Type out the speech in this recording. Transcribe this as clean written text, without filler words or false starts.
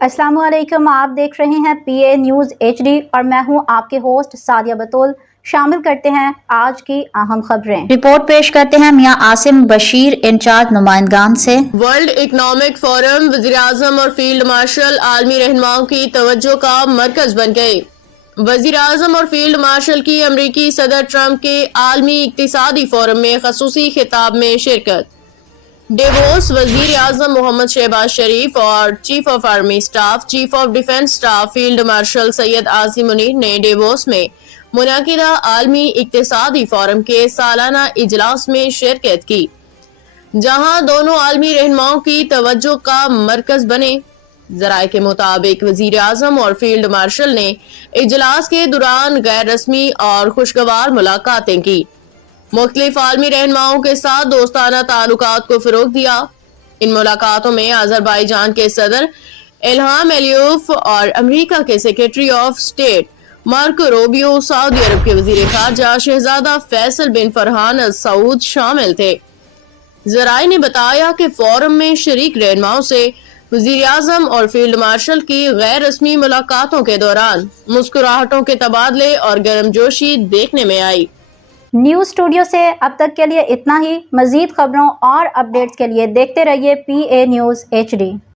अस्सलाम वालेकुम। आप देख रहे हैं PA न्यूज़ HD और मैं हूं आपके होस्ट सादिया बतूल। शामिल करते हैं आज की अहम खबरें। रिपोर्ट पेश करते हैं मियां आसिम बशीर इंचार्ज नुमाइंदगान से। वर्ल्ड इकनॉमिक फोरम वज़ीर-ए-आज़म और फील्ड मार्शल आलमी रहनुमाओं की तवज्जो का मरकज बन गए। वज़ीर-ए-आज़म और फील्ड मार्शल की अमरीकी सदर ट्रंप के आलमी इक्तिसादी फोरम में खसूसी खिताब में शिरकत। डेवोस वज़ीर-ए-आज़म मोहम्मद शहबाज शरीफ और chief of army staff, chief of defence staff field marshal Syed Asim Munir ने डेवोस में मुनाकिदा आलमी इक्तिसादी फोरम के सालाना इजलास में शिरकत की, जहां दोनों आलमी रहनुमाओं की तवज्जो का मरकज बने। जराये के मुताबिक वज़ीर-ए-आज़म और फील्ड मार्शल ने इजलास के दौरान गैर रस्मी और खुशगवार मुलाकातें की, मुख्तलिफ आलमी रहनुमाओं के साथ दोस्ताना ताल्लुकात को फरोग दिया। इन मुलाकातों में अजरबैजान के सदर इल्हाम अलीयेव और अमेरिका के secretary of state Marco Rubio, Saudi Arab के वजीर खारजा शहजादा फैसल बिन फरहान अल सऊद शामिल थे। जराये ने बताया कि फोरम में शरीक रहनुमाओं से वज़ीर-ए-आज़म और फील्ड मार्शल की गैर रस्मी मुलाकातों के दौरान मुस्कुराहटों के तबादले और गर्मजोशी देखने में आई। न्यूज़ स्टूडियो से अब तक के लिए इतना ही। मज़ीद खबरों और अपडेट्स के लिए देखते रहिए PA न्यूज़ HD।